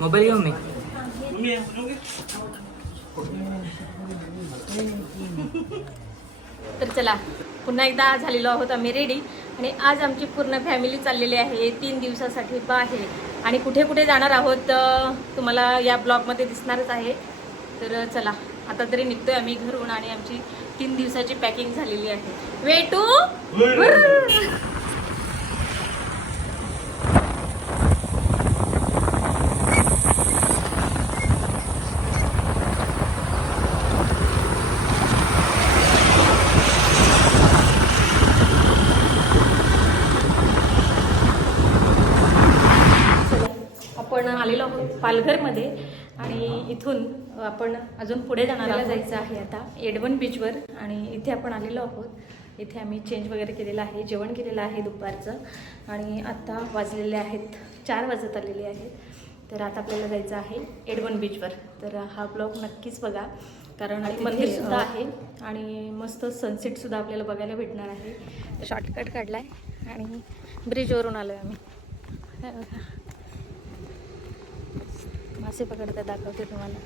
Mobile घेऊन मी तर चला पुन्हा एकदा झालेलो आहोत आम्ही रेडी आणि आज आमची पूर्ण फॅमिली चाललेली आहे 3 दिवसासाठी बाहेर आणि कुठे कुठे जाणार आहोत तुम्हाला या ब्लॉगमध्ये दिसणारच आहे. तर चला आता तरी निघतोय आम्ही घरून आणि आमची 3 दिवसाची पॅकिंग झालेली आहे. वेटू आपण आलेलो आहोत पालघरमध्ये आणि इथून आपण अजून पुढे जाणार जायचं आहे आता एडवन बीचवर आणि इथे आपण आलेलो आहोत. इथे आम्ही चेंज वगैरे केलेलं आहे, जेवण केलेलं आहे दुपारचं आणि आता वाजलेले आहेत 4 वाजत आलेले आहेत. तर आता आपल्याला जायचं आहे एडवन बीचवर. तर हा ब्लॉग नक्कीच बघा कारण मंदिरसुद्धा आहे आणि मस्त सनसेटसुद्धा आपल्याला बघायला भेटणार आहे. शॉर्टकट काढला आहे आणि ब्रिजवरून आलो आहे आम्ही. मासे पकडता दाखवते तुम्हाला.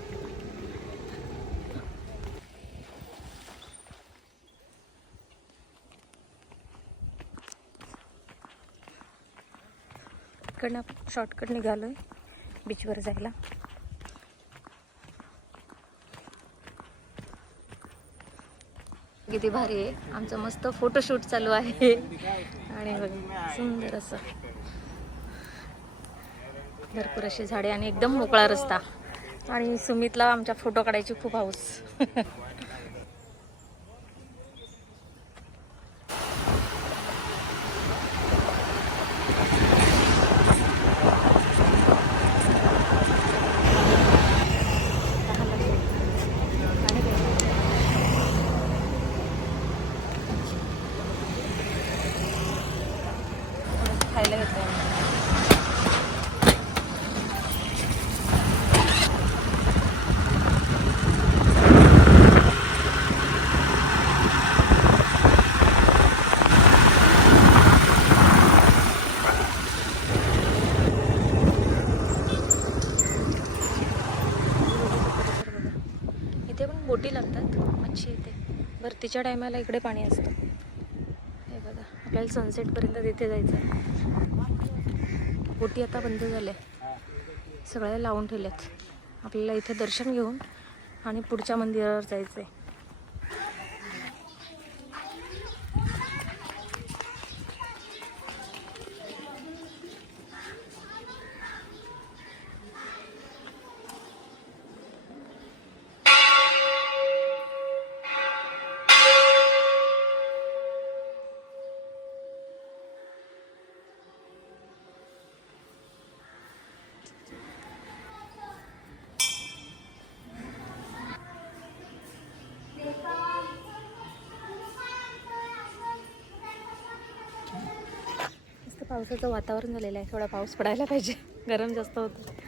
इकडनं शॉर्टकट निघालोय बीचवर जायला. किती भारी आहे, आमचं मस्त फोटोशूट चालू आहे आणि बघा सुंदर असं भरपूर अशी झाडे आणि एकदम मोकळा रस्ता आणि सुमितला आमच्या फोटो काढायची खूप हौस. खायला घेतलं बोटी लागतात, मच्छी येते. भरतीच्या टायमाला इकडे पाणी असतं. हे बघा आपल्याला सनसेटपर्यंत तिथे जायचं आहे. बोटी आता बंद झाल्या, सगळ्या लावून ठेवल्यात. आपल्याला इथे दर्शन घेऊन आणि पुढच्या मंदिरावर जायचं आहे. पावसाचं वातावरण झालेलं आहे, थोडा पाऊस पडायला पाहिजे, गरम जास्त होतं.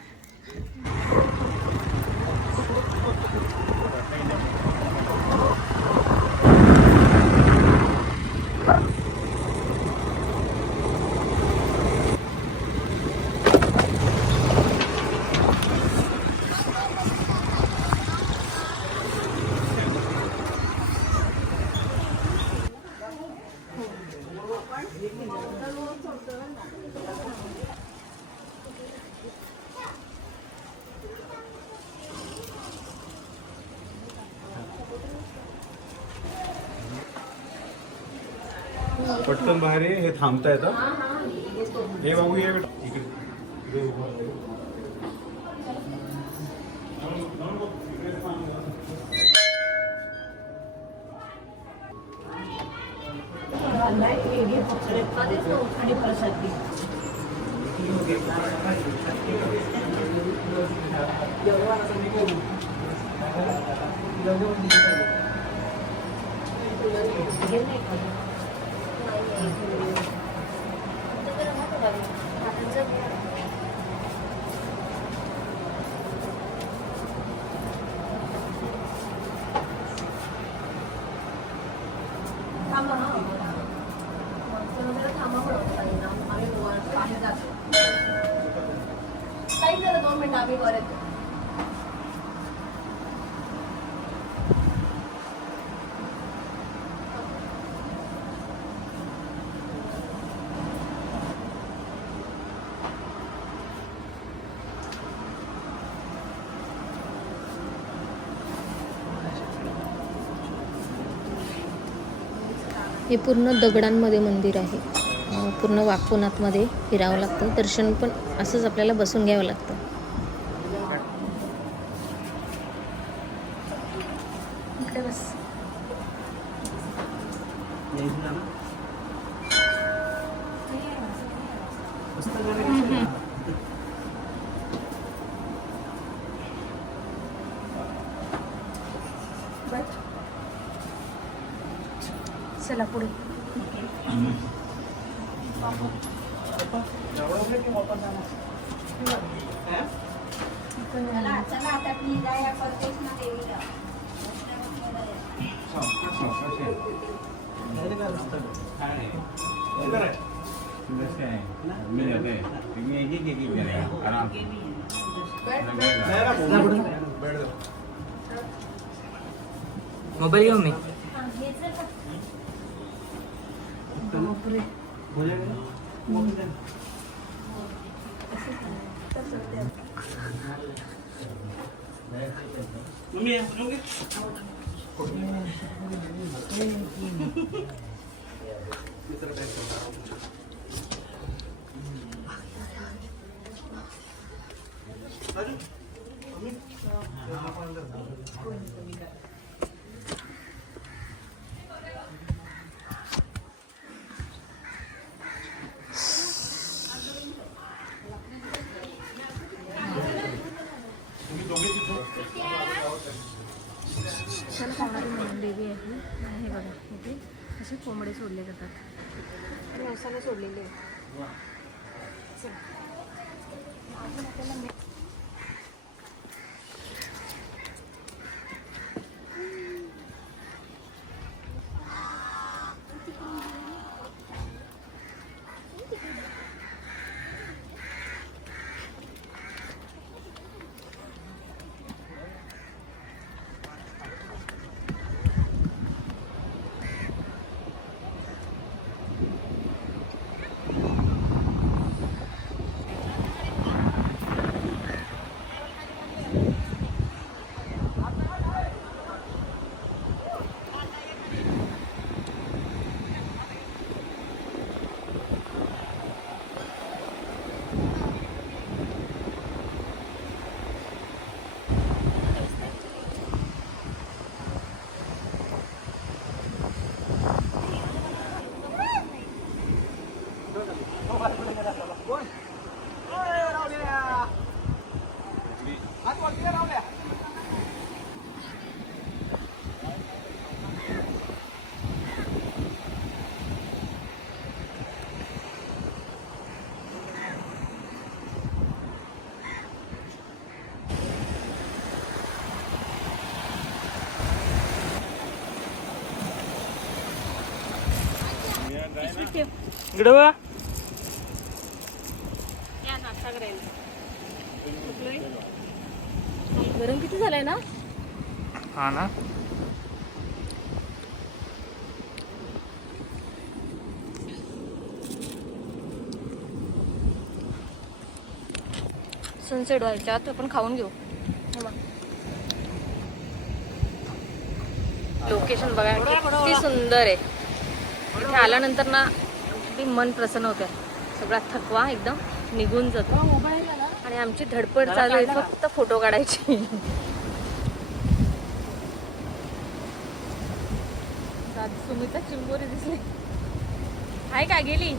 पटकन बाहेर हे थांबता येतं. हे बाबू ये ताई जरा 2 मिनिट आम्ही वर येतो. हे पूर्ण दगडांमध्ये मंदिर आहे. पूर्ण वाकून आतमध्ये फिरावं लागतं. दर्शन पण असंच आपल्याला बसून घ्यावं लागतं. इकडे बस. चला पुढे. मोबाईल घेऊ मी. त्याला पावणारी म्हणून देवी आहे. हे बघा इथे असे कोंबडे सोडले जातात. व्यवसायाला सोडलेले आहे. इकडे बघा. गरम किती झालंय ना. हा ना. सनसेट व्हायच्या आत आपण खाऊन घेऊ. लोकेशन बघा किती सुंदर आहे. इथे आल्यानंतर ना अगदी मन प्रसन्न होतं. सगळा थकवा एकदम निघून जातो आणि आमची धडपड चालू आहे फक्त फोटो काढायची. सुमिता चिंबोरी दिसली. आहे का गेली.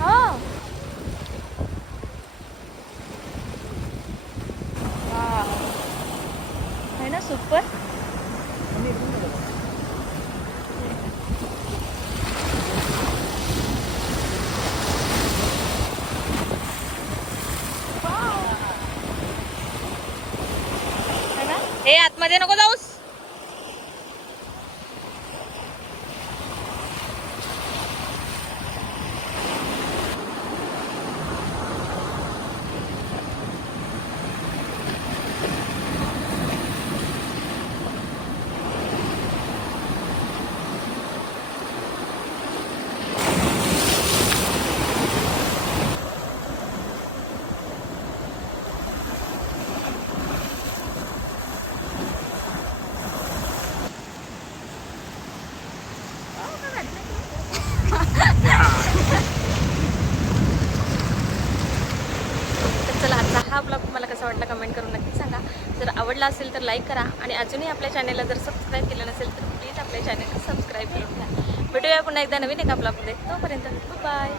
हो आहे ना सुपर. हे आतमध्ये नको जाऊस. कसा वाटला कमेंट करून नक्की सांगा. जर आवडला असेल तर लाईक करा आणि अजूनही आपल्या चॅनलला जर सबस्क्राईब केलं नसेल तर प्लीज आपल्या चॅनलला सबस्क्राईब करून घ्या. भेटूया पुन्हा एकदा नवीन एका ब्लॉगमध्ये. तोपर्यंत बाय.